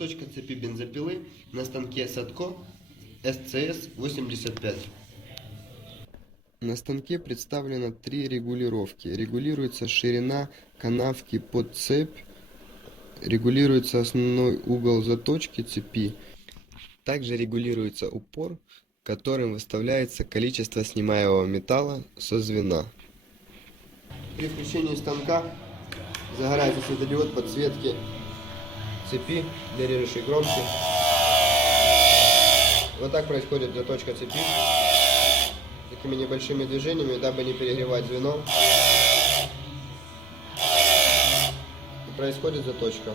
Заточка цепи бензопилы на станке Садко SCS-85. На станке представлено 3 регулировки. Регулируется ширина канавки под цепь, регулируется основной угол заточки цепи, также регулируется упор, которым выставляется количество снимаемого металла со звена. При включении станка загорается светодиод подсветки цепи для режущей кромки. Вот так происходит заточка цепи. Такими небольшими движениями, дабы не перегревать звено. И происходит заточка.